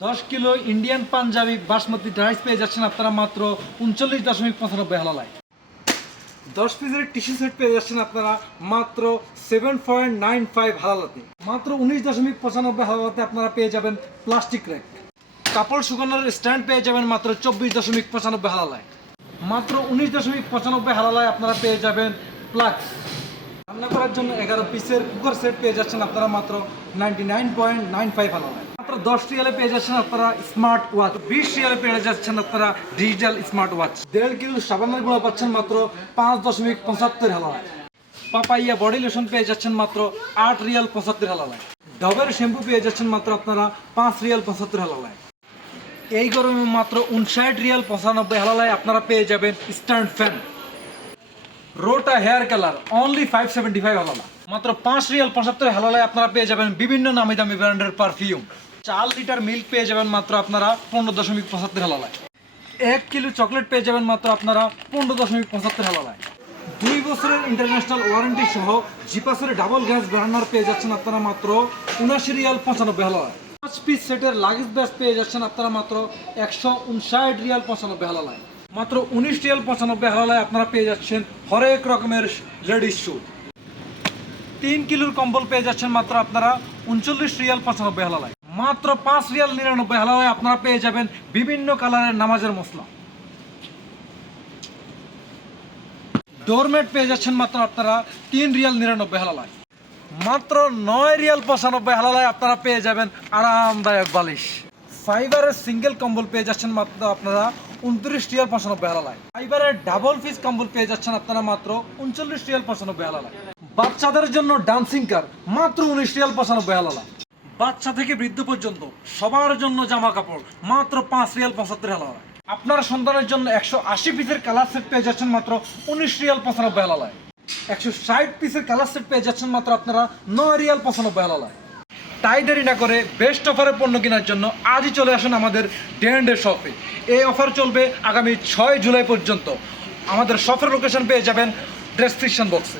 10 kilo Indian Punjabi basmati rice পেয়ে যাচ্ছেন আপনারা মাত্র 39.95 হালালায়। 10 পিসের টিস্যু সেট পেয়ে যাচ্ছেন আপনারা মাত্র 7.95 হালালাতে। মাত্র 19.95 হালালাতে আপনারা পেয়ে যাবেন প্লাস্টিক র্যাক। কাপড় শুকানোর স্ট্যান্ড পেয়ে যাবেন মাত্র 24.95 হালালায়। মাত্র 19.95 হালালায় আপনারা পেয়ে যাবেন প্লাগ। রান্না করার জন্য 11 পিসের কুকার সেট পেয়ে যাচ্ছেন আপনারা মাত্র 99.95 হালালায়। মাত্র 10 রিয়ালে পেয়ে যাচ্ছেন আপনারা স্মার্ট ওয়াচ। 20 রিয়ালে পেয়ে যাচ্ছেন আপনারা ডিজিটাল স্মার্ট ওয়াচ। 1.5 কিলো সাবানের গুঁড়া পাচ্ছেন মাত্র 5.75 হালালায়। পাপাইয়া বডি লোশন পেয়ে যাচ্ছেন মাত্র 8 রিয়াল 75 হালালায়। ডবের শ্যাম্পু পেয়ে যাচ্ছেন মাত্র আপনারা 5 রিয়াল 75 হালালায়। এই গরমে মাত্র 59 রিয়াল 95 হালালায় আপনারা পেয়ে যাবেন স্ট্যান্ড ফ্যান। রোটা হেয়ার কালার অনলি 575 হালালা। মাত্র 5 রিয়াল 75 হালালায় আপনারা পেয়ে যাবেন বিভিন্ন নামি দামি ব্র্যান্ডের পারফিউম। 4 লিটার মিল্ক পেয়ে যাবেন মাত্র আপনারা 15.75 হালালায়। 1 কিলো চকলেট পেয়ে যাবেন মাত্র আপনারা 15.75 হালালায়। 2 বছরের ইন্টারন্যাশনাল ওয়ারেন্টি সহ জিপাসের ডাবল গ্যাস বার্নার পেয়ে যাচ্ছেন আপনারা মাত্র 79 রিয়াল 95 হালালায়। 5 পিস সেটের লাগেজ ব্যাগ পেয়ে যাচ্ছেন আপনারা মাত্র 159 রিয়াল 95 হালালায়। মাত্র 19 রিয়াল 95 হালালায় আপনারা পেয়ে যাচ্ছেন হরেক রকমের লেডিস শু। 3 কিলোর কম্বল পেয়ে যাচ্ছেন মাত্র আপনারা 39 রিয়াল 95 হালালায়। মাত্র 5 রিয়াল 99 হালালায় আপনারা পেয়ে যাবেন বিভিন্ন কালারের নামাজের মশলা। ডোরমেট পেয়ে যাচ্ছেন মাত্র আপনারা 3 রিয়াল 99 হালালায়। মাত্র 9 রিয়াল 95 হালালায় আপনারা পেয়ে যাবেন আরামদায়ক বালিশ। ফাইবারের সিঙ্গেল কম্বল পেয়ে যাচ্ছেন মাত্র আপনারা 29 রিয়াল 95 হালালায়। ফাইবারের ডাবল পিস কম্বল পেয়ে যাচ্ছেন আপনারা মাত্র 39 রিয়াল 95 হালালায়। বাচ্চাদের জন্য ডান্সিং কার মাত্র 19 রিয়াল 95 হালালা। বাচ্চা থেকে বৃদ্ধ পর্যন্ত সবার জন্য জামা কাপড় মাত্র 5 রিয়াল 75 হালালা। আপনার সন্তানের জন্য 180 পিসের কালার সেট পেয়ে যাচ্ছেন মাত্র 19 রিয়াল 95 হালালায়। 160 পিসের কালার সেট পেয়ে যাচ্ছেন মাত্র আপনারা 9 রিয়াল 95 হালালায়। তাই দেরি না করে বেস্ট অফারে পণ্য কেনার জন্য আজই চলে আসুন আমাদের ডেন্ডের শপে। এই অফার চলবে আগামী 6 জুলাই পর্যন্ত। আমাদের শপের লোকেশন পেয়ে যাবেন ডেসক্রিপশন বক্সে।